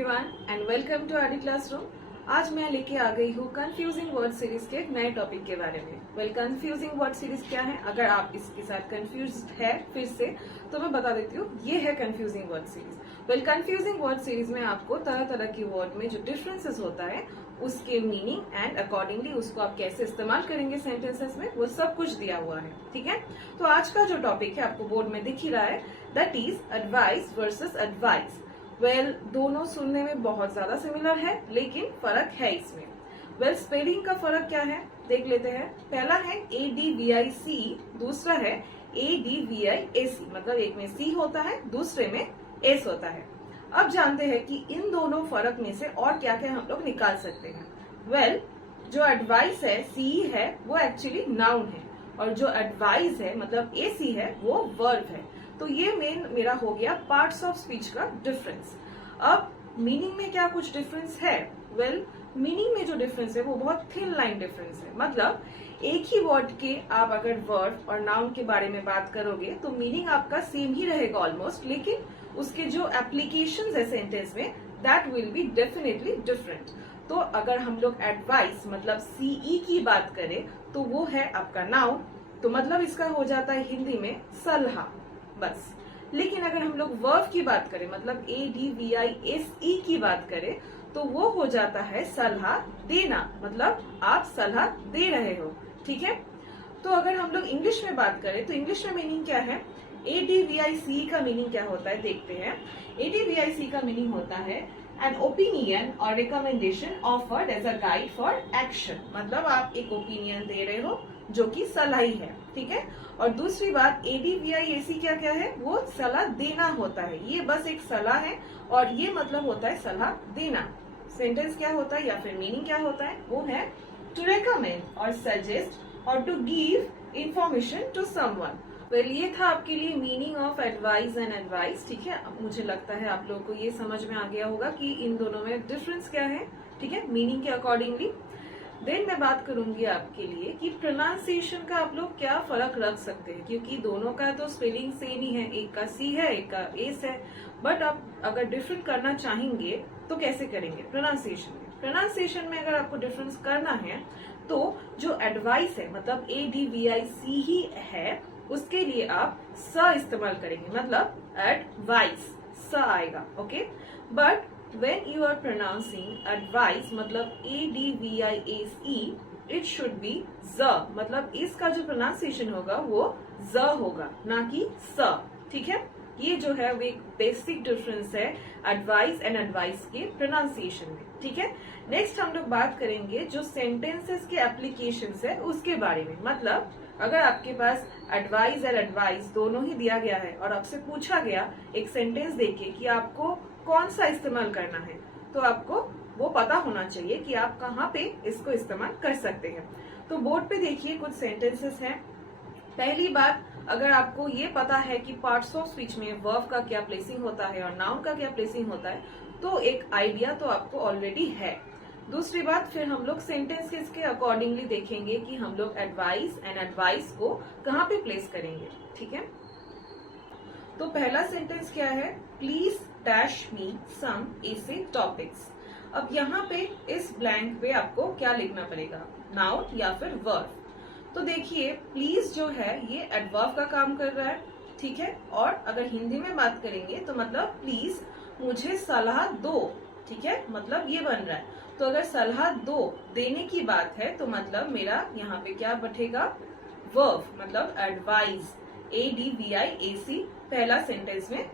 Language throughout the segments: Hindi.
एवरीवन एंड वेलकम टू आडी क्लासरूम। आज मैं लेके आ गई हूँ कंफ्यूजिंग वर्ड सीरीज के एक नए टॉपिक के बारे में। कंफ्यूजिंग वर्ड सीरीज क्या है? अगर आप इसके साथ कंफ्यूज है फिर से तो मैं बता देती हूँ, ये है confusing word series. Confusing word series में आपको तरह तरह की वर्ड में जो डिफरेंसेस होता है उसके मीनिंग एंड अकॉर्डिंगली उसको आप कैसे इस्तेमाल करेंगे सेंटेंसेस में, वो सब कुछ दिया हुआ है। ठीक है, तो आज का जो टॉपिक है आपको बोर्ड में दिख ही रहा है, that is advice versus advice. दोनों सुनने में बहुत ज्यादा सिमिलर है लेकिन फर्क है इसमें। स्पेलिंग का फर्क क्या है देख लेते हैं। पहला है ADVIC, दूसरा है ADVIAC। मतलब एक में C होता है, दूसरे में S होता है। अब जानते हैं कि इन दोनों फर्क में से और क्या क्या हम लोग निकाल सकते हैं। जो एडवाइस है CE है वो एक्चुअली नाउन है, और जो एडवाइस है मतलब AC है वो वर्ब है। तो ये मेरा हो गया पार्ट्स ऑफ स्पीच का डिफरेंस। अब मीनिंग में क्या कुछ डिफरेंस है? मीनिंग में जो डिफरेंस है वो बहुत थिन लाइन डिफरेंस है। मतलब एक ही वर्ड के आप अगर वर्ब और नाउन के बारे में बात करोगे तो मीनिंग आपका सेम ही रहेगा ऑलमोस्ट, लेकिन उसके जो एप्लीकेशंस है सेंटेंस में that will be definitely different. तो अगर हम लोग एडवाइस मतलब CE की बात करें तो वो है आपका नाउन, तो मतलब इसका हो जाता है हिंदी में सलाह बस। लेकिन अगर हम लोग वर्ब की बात करें मतलब ADVISE की बात करें तो वो हो जाता है सलाह देना, मतलब आप सलाह दे रहे हो। ठीक है, तो अगर हम लोग इंग्लिश में बात करें तो इंग्लिश में मीनिंग क्या है? ADVICE का मीनिंग क्या होता है देखते हैं। ADVIC का मीनिंग होता है एन ओपिनियन और recommendation offered as a guide for action. मतलब आप एक ओपिनियन दे रहे हो जो कि सलाह ही है। ठीक है, और दूसरी बात ADVIAC क्या है? वो सलाह देना होता है। ये बस एक सलाह है और ये मतलब होता है सलाह देना। सेंटेंस क्या होता है या फिर मीनिंग क्या होता है? वो है टू रेकमेंड और सजेस्ट और to give information to someone. ये था आपके लिए meaning of advice and advise. ठीक है, अब मुझे लगता है आप लोगों को ये समझ में आ गया होगा कि इन दोनों में डिफरेंस क्या है। ठीक है, मीनिंग के अकॉर्डिंगली। देन मैं बात करूंगी आपके लिए कि प्रोनाउंसिएशन का आप लोग क्या फर्क रख सकते हैं, क्योंकि दोनों का तो स्पेलिंग सेम ही है, एक का C है एक का S है। बट आप अगर डिफरेंट करना चाहेंगे तो कैसे करेंगे? प्रोनाउंसिएशन में अगर आपको डिफरेंस करना है तो जो एडवाइस है मतलब ADVIC ही है, उसके लिए आप स इस्तेमाल करेंगे, मतलब एडवाइस स आएगा। Okay, but when you are pronouncing advice मतलब ADVIACE, it should be Z। मतलब इसका जो प्रोनाउंसिएशन होगा वो Z होगा, ना कि स। ठीक है, ये जो है वो एक बेसिक डिफरेंस है एडवाइस एंड एडवाइस के प्रोनाउंसिएशन में। ठीक है, नेक्स्ट हम लोग बात करेंगे जो सेंटेंसेस के एप्लीकेशंस है उसके बारे में। मतलब अगर आपके पास एडवाइस और एडवाइस दोनों ही दिया गया है और आपसे पूछा गया एक सेंटेंस देके कि आपको कौन सा इस्तेमाल करना है, तो आपको वो पता होना चाहिए कि आप कहाँ पे इसको इस्तेमाल कर सकते हैं। तो बोर्ड पे देखिए कुछ सेंटेंसेस हैं। पहली बात, अगर आपको ये पता है कि पार्ट्स ऑफ स्पीच में वर्ब का क्या प्लेसिंग होता है और नाउन का क्या प्लेसिंग होता है, तो एक आइडिया तो आपको ऑलरेडी है। दूसरी बात, फिर हम लोग सेंटेंसेस के अकॉर्डिंगली देखेंगे कि हम लोग एडवाइस एंड एडवाइस को कहाँ पे प्लेस करेंगे। ठीक है, तो पहला सेंटेंस क्या है? प्लीज डैश मी सम ऐसे टॉपिक्स। अब यहाँ पे इस ब्लैंक पे आपको क्या लिखना पड़ेगा, नाउन या फिर वर्ब। तो देखिए प्लीज जो है ये एडवर्ब का काम कर रहा है। ठीक है, और अगर हिंदी में बात करेंगे तो मतलब प्लीज मुझे सलाह दो। ठीक है, मतलब ये बन रहा है। तो अगर सलाह दो देने की बात है तो मतलब मेरा यहाँ पे क्या बैठेगा? वर्ब, मतलब एडवाइस ADVIAC पहला सेंटेंस में।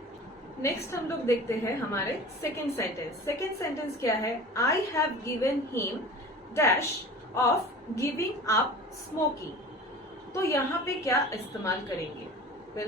नेक्स्ट हम लोग देखते हैं हमारे सेकेंड सेंटेंस। सेकेंड सेंटेंस क्या है? I have given him dash of giving up smoking. तो यहाँ पे क्या इस्तेमाल करेंगे?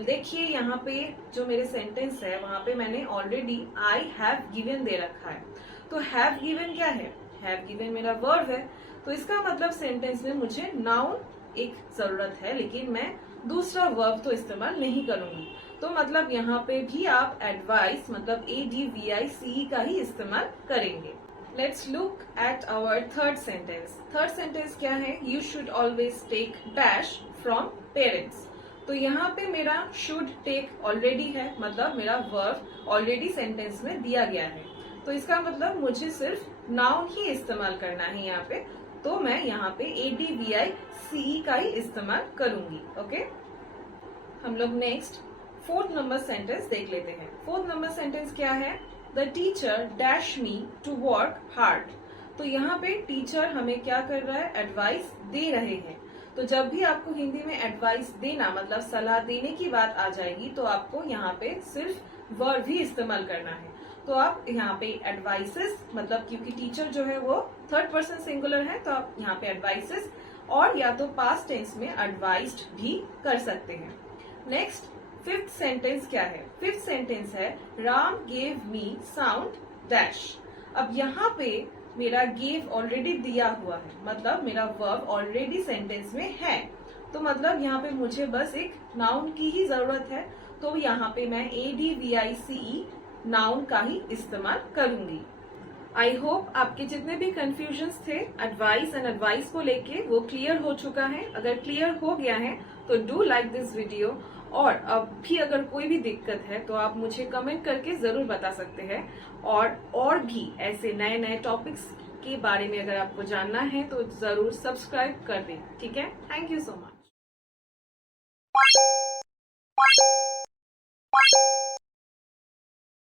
देखिए यहाँ पे जो मेरे सेंटेंस है वहां पे मैंने ऑलरेडी आई हैव गिवन दे रखा है। तो हैव गिवन क्या है? हैव गिवन मेरा वर्ब है, तो इसका मतलब सेंटेंस में मुझे नाउन एक जरूरत है, लेकिन मैं दूसरा वर्ब तो इस्तेमाल नहीं करूंगी। तो मतलब यहाँ पे भी आप एडवाइस मतलब ADVICE का ही इस्तेमाल करेंगे। Let's look at our third sentence. Third sentence क्या है? You should always take dash from parents. तो यहाँ पे मेरा शुड टेक ऑलरेडी है, मतलब मेरा वर्ब ऑलरेडी सेंटेंस में दिया गया है। तो इसका मतलब मुझे सिर्फ नाउन ही इस्तेमाल करना है यहाँ पे, तो मैं यहाँ पे ADVICE का ही इस्तेमाल करूंगी। ओके, हम लोग नेक्स्ट 4th नंबर सेंटेंस देख लेते हैं। 4th नंबर सेंटेंस क्या है? The teacher dash me to work hard. तो यहाँ पे टीचर हमें क्या कर रहा है? एडवाइस दे रहे हैं। तो जब भी आपको हिंदी में एडवाइस देना मतलब सलाह देने की बात आ जाएगी तो आपको यहाँ पे सिर्फ वर्ब ही इस्तेमाल करना है। तो आप यहाँ पे एडवाइसेस मतलब क्योंकि टीचर जो है वो 3rd पर्सन सिंगुलर है, तो आप यहाँ पे एडवाइसेस और या तो पास्ट टेंस में एडवाइस्ड भी कर सकते हैं। नेक्स्ट 5th सेंटेंस क्या है? 5th सेंटेंस है Ram gave me sound dash. अब यहाँ पे मेरा गेव ऑलरेडी दिया हुआ है, मतलब मेरा वर्ब ऑलरेडी सेंटेंस में है, तो मतलब यहाँ पे मुझे बस एक नाउन की ही जरूरत है, तो यहाँ पे मैं ADVICE नाउन का ही इस्तेमाल करूंगी। आई होप आपके जितने भी कंफ्यूजन्स थे एडवाइस एंड एडवाइस को लेके वो क्लियर हो चुका है। अगर क्लियर हो गया है तो डू लाइक दिस वीडियो, और अब भी अगर कोई भी दिक्कत है तो आप मुझे कमेंट करके जरूर बता सकते हैं। और भी ऐसे नए नए टॉपिक्स के बारे में अगर आपको जानना है तो जरूर सब्सक्राइब कर दें। ठीक है, थैंक यू सो मच।